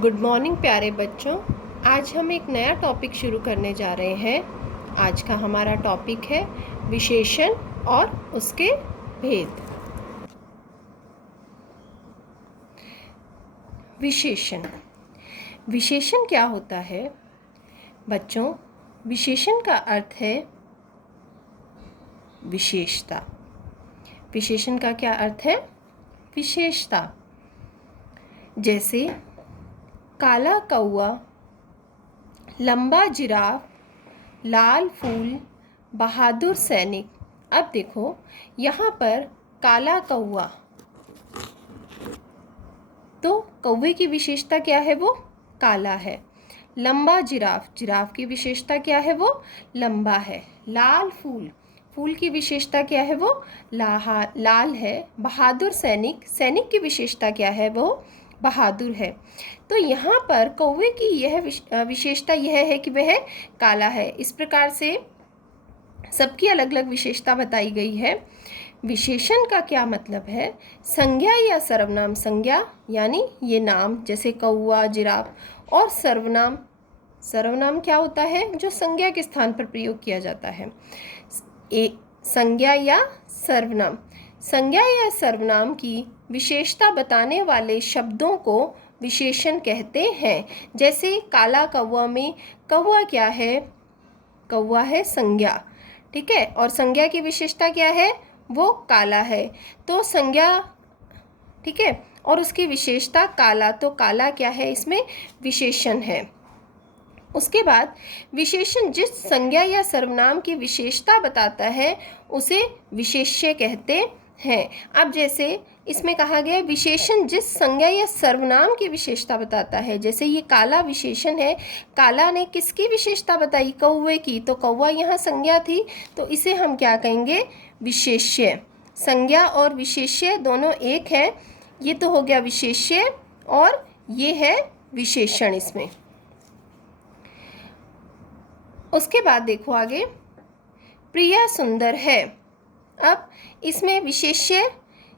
Good morning प्यारे बच्चों। आज हम एक नया टॉपिक शुरू करने जा रहे हैं। आज का हमारा टॉपिक है विशेषण और उसके भेद। विशेषण विशेषण क्या होता है बच्चों? विशेषण का अर्थ है विशेषता। विशेषण का क्या अर्थ है? विशेषता। जैसे काला कौआ, लंबा जिराफ, लाल फूल, बहादुर सैनिक। अब देखो यहाँ पर काला कौआ, तो कौवे की विशेषता क्या है? वो काला है। लंबा जिराफ, जिराफ की विशेषता क्या है? वो लंबा है। लाल फूल, फूल की विशेषता क्या है? वो लाल है। बहादुर सैनिक, सैनिक की विशेषता क्या है? वो बहादुर है। तो यहाँ पर कौवे की यह विशेषता यह है कि वह काला है। इस प्रकार से सबकी अलग अलग विशेषता बताई गई है। विशेषण का क्या मतलब है? संज्ञा या सर्वनाम। संज्ञा यानी ये नाम, जैसे कौआ, जिराफ, और सर्वनाम, सर्वनाम क्या होता है? जो संज्ञा के स्थान पर प्रयोग किया जाता है। संज्ञा या सर्वनाम। संज्ञा या सर्वनाम की विशेषता बताने वाले शब्दों को विशेषण कहते हैं। जैसे काला कौवा में कौवा क्या है? कौवा है संज्ञा, ठीक है। और संज्ञा की विशेषता क्या है? वो काला है। तो संज्ञा, ठीक है, और उसकी विशेषता काला, तो काला क्या है? इसमें विशेषण है। उसके बाद विशेषण जिस संज्ञा या सर्वनाम की विशेषता बताता है उसे विशेष्य कहते हैं। अब जैसे इसमें कहा गया विशेषण जिस संज्ञा या सर्वनाम की विशेषता बताता है। जैसे ये काला विशेषण है, काला ने किसकी विशेषता बताई? कौवे की। तो कौवा यहाँ संज्ञा थी, तो इसे हम क्या कहेंगे? विशेष्य। संज्ञा और विशेष्य दोनों एक है। ये तो हो गया विशेष्य और ये है विशेषण इसमें। उसके बाद देखो आगे, प्रिया सुंदर है। अब इसमें विशेष्य,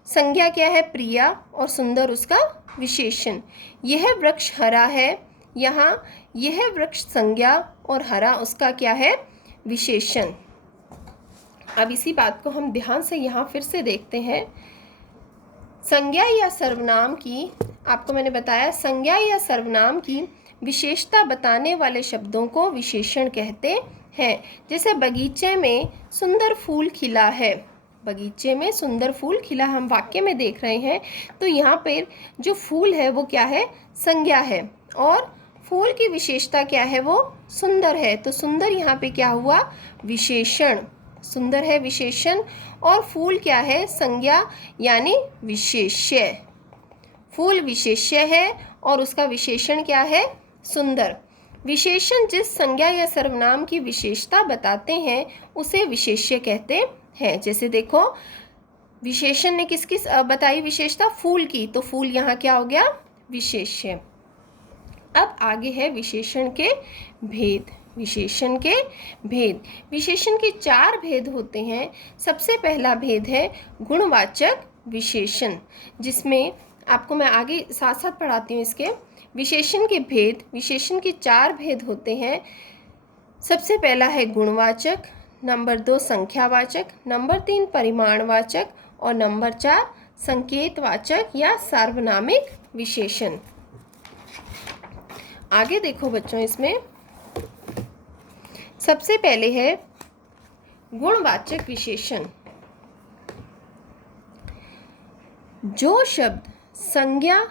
संज्ञा क्या है? प्रिया, और सुंदर उसका विशेषण। यह वृक्ष हरा है, यहाँ यह वृक्ष संज्ञा और हरा उसका क्या है? विशेषण। अब इसी बात को हम ध्यान से यहाँ फिर से देखते हैं। संज्ञा या सर्वनाम की, आपको मैंने बताया, संज्ञा या सर्वनाम की विशेषता बताने वाले शब्दों को विशेषण कहते हैं। जैसे बगीचे में सुंदर फूल खिला है। बगीचे में सुंदर फूल खिला हम वाक्य में देख रहे हैं, तो यहाँ पर जो फूल है वो क्या है? संज्ञा है। और फूल की विशेषता क्या है? वो सुंदर है। तो सुंदर यहाँ पे क्या हुआ? विशेषण। सुंदर है विशेषण, और फूल क्या है? संज्ञा यानी विशेष्य। फूल विशेष्य है और उसका विशेषण क्या है? सुंदर। विशेषण जिस संज्ञा या सर्वनाम की विशेषता बताते हैं उसे विशेष्य कहते हैं। जैसे देखो विशेषण ने किसकी बताई विशेषता? फूल की, तो फूल यहाँ क्या हो गया? विशेष्य। अब आगे है विशेषण के भेद। विशेषण के भेद। विशेषण के 4 भेद होते हैं। सबसे पहला भेद है गुणवाचक विशेषण, जिसमें आपको मैं आगे साथ साथ पढ़ाती हूँ इसके। विशेषण के भेद, विशेषण के 4 भेद होते हैं। सबसे पहला है गुणवाचक, नंबर 2 संख्यावाचक, नंबर 3 परिमाणवाचक, और नंबर 4 संकेतवाचक या सार्वनामिक विशेषण। आगे देखो बच्चों, इसमें सबसे पहले है गुणवाचक विशेषण। जो शब्द संज्ञा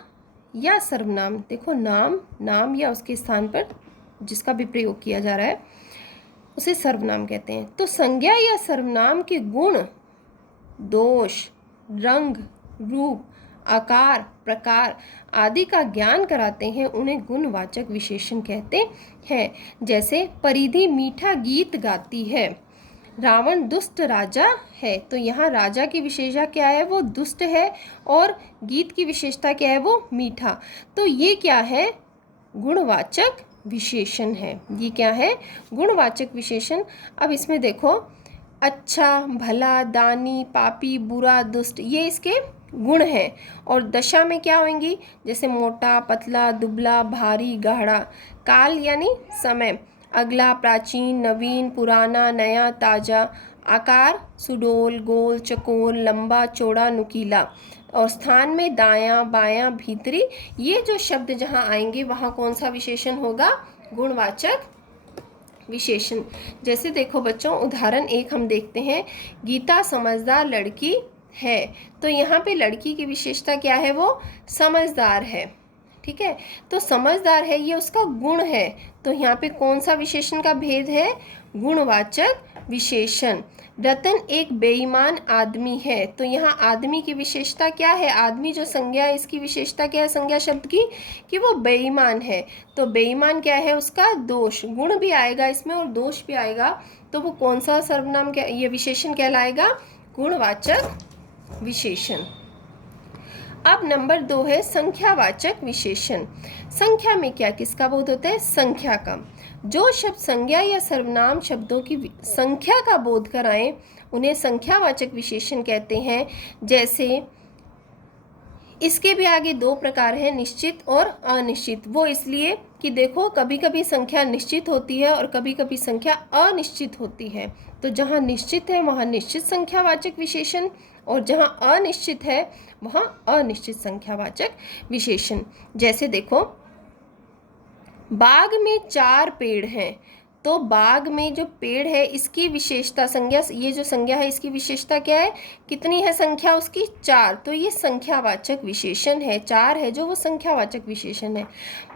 या सर्वनाम, देखो नाम या उसके स्थान पर जिसका भी प्रयोग किया जा रहा है उसे सर्वनाम कहते हैं। तो संज्ञा या सर्वनाम के गुण, दोष, रंग, रूप, आकार, प्रकार आदि का ज्ञान कराते हैं, उन्हें गुणवाचक विशेषण कहते हैं। जैसे परिधि मीठा गीत गाती है, रावण दुष्ट राजा है, तो यहाँ राजा की विशेषता क्या है? वो दुष्ट है, और गीत की विशेषता क्या है? वो मीठा। तो ये क्या है? गुणवाचक विशेषण है। ये क्या है? गुणवाचक विशेषण। अब इसमें देखो अच्छा, भला, दानी, पापी, बुरा, दुष्ट, ये इसके गुण है। और दशा में क्या होंगी, जैसे मोटा, पतला, दुबला, भारी, गाढ़ा। काल यानी समय, अगला, प्राचीन, नवीन, पुराना, नया, ताजा। आकार, सुडौल, गोल, चकोर, लंबा, चौड़ा, नुकीला। और स्थान में दायां, बायां, भीतरी। ये जो शब्द जहाँ आएंगे वहाँ कौन सा विशेषण होगा, गुणवाचक विशेषण। जैसे देखो बच्चों, उदाहरण 1 हम देखते हैं, गीता समझदार लड़की है। तो यहाँ पे लड़की की विशेषता क्या है, वो समझदार है। ठीक है, तो समझदार है ये उसका गुण है। तो यहाँ पे कौन सा विशेषण का भेद है, गुणवाचक विशेषण। रतन एक बेईमान आदमी है। तो यहाँ आदमी की विशेषता क्या है, आदमी जो संज्ञा है इसकी विशेषता क्या है संज्ञा शब्द की, कि वो बेईमान है। तो बेईमान क्या है, उसका दोष, गुण भी आएगा इसमें और दोष भी आएगा। तो वो कौन सा सर्वनाम, क्या ये विशेषण कहलाएगा, गुणवाचक विशेषण। अब नंबर 2 है संख्यावाचक विशेषण। संख्या में क्या किसका बोध होता है, संख्या का। जो शब्द संज्ञा या सर्वनाम शब्दों की संख्या का बोध कराएं उन्हें संख्यावाचक विशेषण कहते हैं। जैसे इसके भी आगे 2 प्रकार हैं, निश्चित और अनिश्चित। वो इसलिए कि देखो कभी कभी संख्या निश्चित होती है और कभी कभी संख्या अनिश्चित होती है। तो जहाँ निश्चित है वहाँ निश्चित संख्यावाचक विशेषण, और जहाँ अनिश्चित है वहाँ अनिश्चित संख्यावाचक विशेषण। जैसे देखो, बाग में 4 पेड़ हैं। तो बाग में जो पेड़ है इसकी विशेषता, संज्ञा, ये जो संज्ञा है इसकी विशेषता क्या है, कितनी है संख्या उसकी, 4। तो ये संख्यावाचक विशेषण है, 4 है जो वो संख्यावाचक विशेषण है।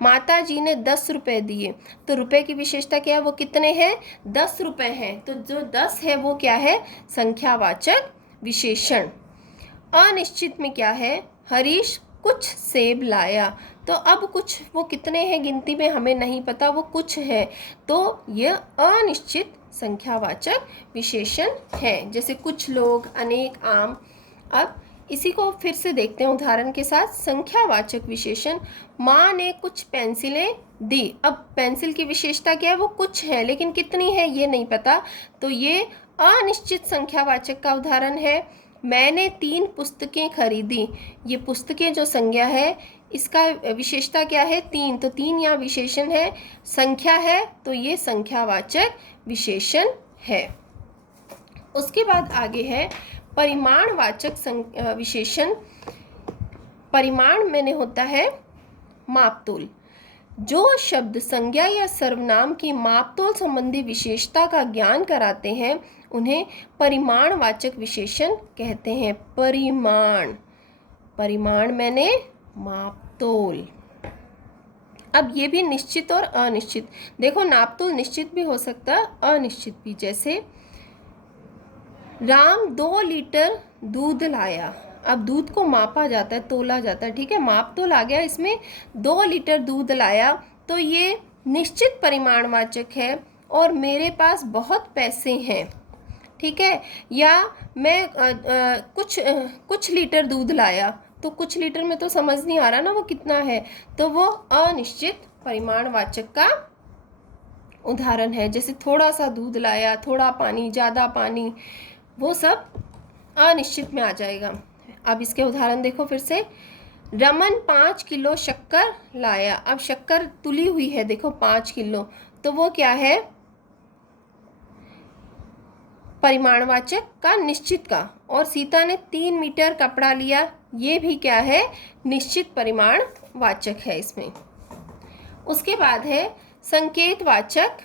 माता जी ने 10 रुपए दिए। तो रुपए की विशेषता क्या है, वो कितने हैं, 10 रुपए हैं। तो जो 10 है वो क्या है, संख्यावाचक विशेषण। अनिश्चित में क्या है, हरीश कुछ सेब लाया। तो अब कुछ वो कितने हैं गिनती में हमें नहीं पता, वो कुछ है। तो यह अनिश्चित संख्यावाचक विशेषण है। जैसे कुछ लोग, अनेक, आम। अब इसी को फिर से देखते हैं उदाहरण के साथ। संख्यावाचक विशेषण, माँ ने कुछ पेंसिलें दी। अब पेंसिल की विशेषता क्या है, वो कुछ है, लेकिन कितनी है ये नहीं पता। तो ये अनिश्चित संख्यावाचक का उदाहरण है। मैंने 3 पुस्तकें खरीदी। ये पुस्तकें जो संज्ञा है इसका विशेषता क्या है, 3। तो 3 यहाँ विशेषण है, संख्या है, तो ये संख्यावाचक विशेषण है। उसके बाद आगे है परिमाणवाचक विशेषण। परिमाण मैंने होता है मापतोल। जो शब्द संज्ञा या सर्वनाम की मापतोल संबंधी विशेषता का ज्ञान कराते हैं उन्हें परिमाणवाचक विशेषण कहते हैं। परिमाण, परिमाण मैंने मापतोल। अब ये भी निश्चित और अनिश्चित। देखो नापतोल निश्चित भी हो सकता है, अनिश्चित भी। जैसे राम 2 लीटर दूध लाया। अब दूध को मापा जाता है, तोला जाता है, ठीक है, मापतोल आ गया इसमें। 2 लीटर दूध लाया, तो ये निश्चित परिमाणवाचक है। और मेरे पास बहुत पैसे हैं, ठीक है। या मैं कुछ लीटर दूध लाया। तो कुछ लीटर में तो समझ नहीं आ रहा ना वो कितना है, तो वो अनिश्चित परिमाणवाचक का उदाहरण है। जैसे थोड़ा सा दूध लाया, थोड़ा पानी, ज़्यादा पानी, वो सब अनिश्चित में आ जाएगा। अब इसके उदाहरण देखो फिर से। रमन 5 किलो शक्कर लाया। अब शक्कर तुली हुई है, देखो 5 किलो, तो वो क्या है, परिमाणवाचक का, निश्चित का। और सीता ने 3 मीटर कपड़ा लिया, ये भी क्या है, निश्चित परिमाणवाचक है इसमें। उसके बाद है संकेतवाचक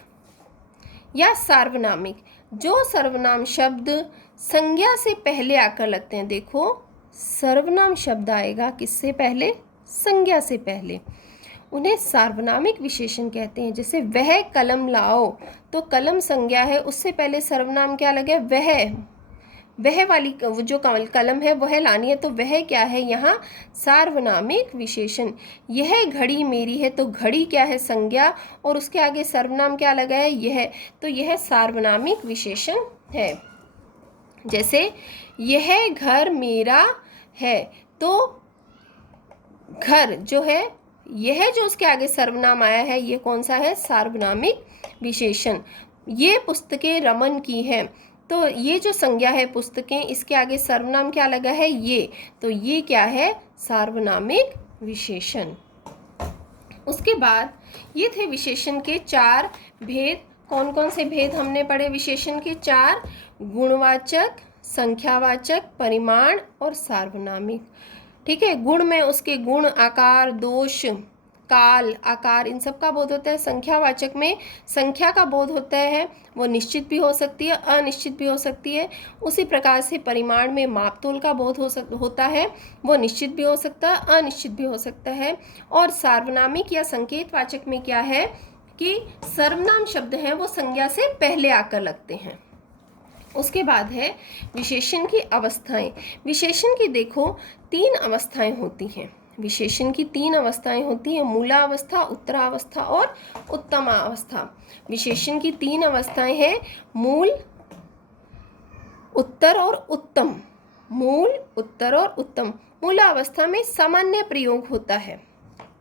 या सार्वनामिक। जो सर्वनाम शब्द संज्ञा से पहले आकर लगते हैं। देखो सर्वनाम शब्द आएगा किससे पहले, संज्ञा से पहले, उन्हें सार्वनामिक विशेषण कहते हैं। जैसे वह कलम लाओ, तो कलम संज्ञा है, उससे पहले सर्वनाम क्या लगे, वह वाली जो कलम है वह लानी है, तो वह क्या है यहाँ, सार्वनामिक विशेषण। यह घड़ी मेरी है, तो घड़ी क्या है, संज्ञा, और उसके आगे सर्वनाम क्या लगा है, यह, तो यह सार्वनामिक विशेषण है। जैसे यह घर मेरा है, तो घर जो है, यह जो उसके आगे सर्वनाम आया है, ये कौन सा है, सार्वनामिक विशेषण। ये पुस्तकें रमन की हैं, तो ये जो संज्ञा है पुस्तकें, इसके आगे सर्वनाम क्या लगा है, ये, तो ये क्या है, सार्वनामिक विशेषण। उसके बाद ये थे विशेषण के 4 भेद। कौन कौन से भेद हमने पढ़े विशेषण के 4? गुणवाचक, संख्यावाचक, परिमाण और सार्वनामिक। ठीक है, गुण में उसके गुण, आकार, दोष, काल, आकार, इन सब का बोध होता है। संख्यावाचक में संख्या का बोध होता है, वो निश्चित भी हो सकती है, अनिश्चित भी हो सकती है। उसी प्रकार से परिमाण में मापतोल का बोध होता है, वो निश्चित भी हो सकता है, अनिश्चित भी हो सकता है। और सार्वनामिक या संकेतवाचक में क्या है कि सर्वनाम शब्द हैं वो संज्ञा से पहले आकर लगते हैं। उसके बाद है विशेषण की अवस्थाएं। विशेषण की देखो 3 अवस्थाएं होती हैं। विशेषण की 3 अवस्थाएं होती हैं, मूलावस्था, उत्तरावस्था और उत्तमावस्था। विशेषण की 3 अवस्थाएं हैं, मूल, उत्तर और उत्तम। मूल, उत्तर और उत्तम। मूलावस्था में सामान्य प्रयोग होता है,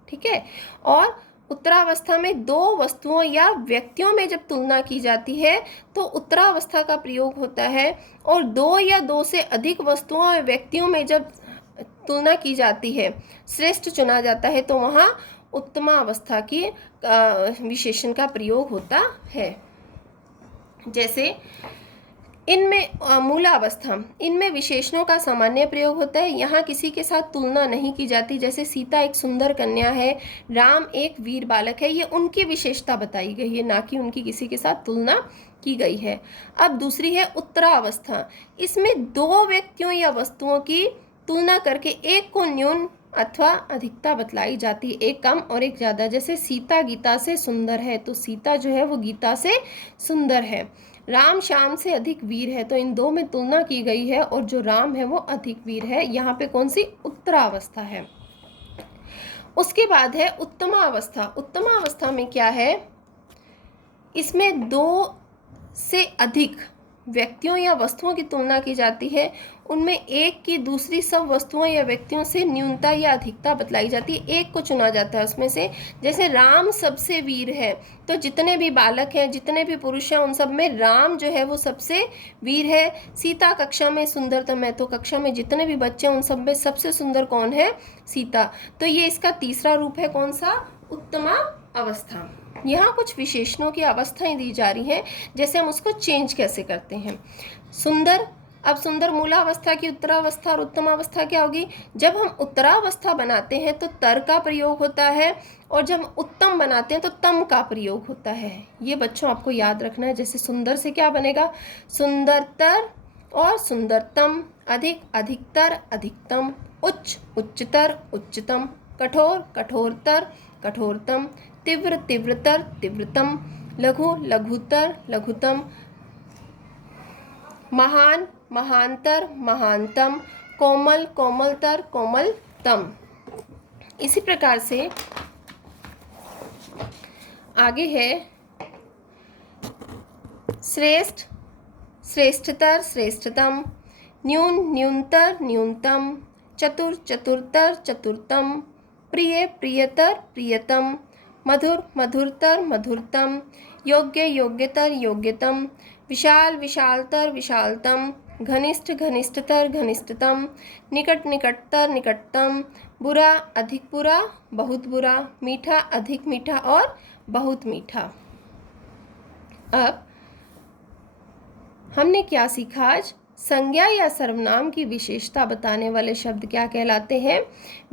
ठीक है, और उत्तरावस्था में 2 वस्तुओं या व्यक्तियों में जब तुलना की जाती है तो उत्तरावस्था का प्रयोग होता है, और 2 या 2 से अधिक वस्तुओं और व्यक्तियों में जब तुलना की जाती है, श्रेष्ठ चुना जाता है, तो वहाँ उत्तमावस्था की विशेषण का प्रयोग होता है। जैसे इनमें मूलावस्था, इनमें विशेषणों का सामान्य प्रयोग होता है, यहाँ किसी के साथ तुलना नहीं की जाती। जैसे सीता एक सुंदर कन्या है, राम एक वीर बालक है, ये उनकी विशेषता बताई गई है, ना कि उनकी किसी के साथ तुलना की गई है। अब दूसरी है उत्तरावस्था, इसमें 2 व्यक्तियों या वस्तुओं की तुलना करके एक को न्यून अथवा अधिकता बतलाई जाती है, एक कम और एक ज़्यादा। जैसे सीता गीता से सुंदर है, तो सीता जो है वो गीता से सुंदर है। राम श्याम से अधिक वीर है, तो इन 2 में तुलना की गई है, और जो राम है वो अधिक वीर है। यहाँ पे कौन सी उत्तरावस्था है। उसके बाद है उत्तमावस्था। उत्तमावस्था में क्या है, इसमें 2 से अधिक व्यक्तियों या वस्तुओं की तुलना की जाती है, उनमें एक की दूसरी सब वस्तुओं या व्यक्तियों से न्यूनता या अधिकता बतलाई जाती है, एक को चुना जाता है उसमें से। जैसे राम सबसे वीर है, तो जितने भी बालक हैं, जितने भी पुरुष हैं, उन सब में राम जो है वो सबसे वीर है। सीता कक्षा में सुंदरतम है, तो कक्षा में जितने भी बच्चे हैं उन सब में सबसे सुंदर कौन है, सीता। तो ये इसका तीसरा रूप है, कौन सा, उत्तमा अवस्था। यहाँ कुछ विशेषणों की अवस्थाएं दी जा रही हैं, जैसे हम उसको चेंज कैसे करते हैं। सुंदर, अब सुंदर मूलावस्था की उत्तरावस्था और उत्तमावस्था क्या होगी। जब हम उत्तरावस्था बनाते हैं तो तर का प्रयोग होता है, और जब हम उत्तम बनाते हैं तो तम का प्रयोग होता है। ये बच्चों आपको याद रखना है। जैसे सुंदर से क्या बनेगा, सुंदरतर और सुंदरतम, अधिक अधिकतर, अधिकतम, उच्च उच्चतर, उच्चतम, कठोर कठोरतर, कठोरतम, तीव्र तीव्रतर, तीव्रतम, लघु लघुतर, लघुतम, महान महांतर, महानतम, कोमल कोमलतर, कोमलतम। इसी प्रकार से आगे है श्रेष्ठ, श्रेष्ठतर, श्रेष्ठतम, न्यून न्यूनतर, न्यूनतम, चतुर चतुरतर, चतुरतम, प्रिय प्रियतर, प्रियतम, मधुर मधुरतर, मधुरतम, योग्य योग्यतर, योग्यतम, विशाल विशालतर, विशालतम, घनिष्ठ घनिष्ठतर, घनिष्ठतम, निकट निकटतर, निकटतम, बुरा अधिक बुरा, बहुत बुरा, मीठा अधिक मीठा और बहुत मीठा। अब हमने क्या सीखा आज, संज्ञा या सर्वनाम की विशेषता बताने वाले शब्द क्या कहलाते हैं,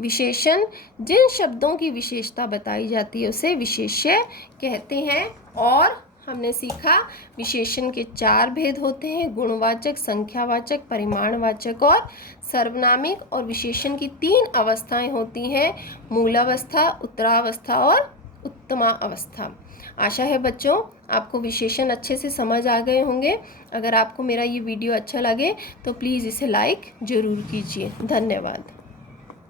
विशेषण। जिन शब्दों की विशेषता बताई जाती है उसे विशेष्य कहते हैं। और हमने सीखा विशेषण के 4 भेद होते हैं, गुणवाचक, संख्यावाचक, परिमाणवाचक और सर्वनामिक। और विशेषण की 3 अवस्थाएं होती हैं, मूलावस्था, उत्तरावस्था और उत्तमा अवस्था। आशा है बच्चों आपको विशेषण अच्छे से समझ आ गए होंगे। अगर आपको मेरा ये वीडियो अच्छा लगे तो प्लीज़ इसे लाइक ज़रूर कीजिए। धन्यवाद।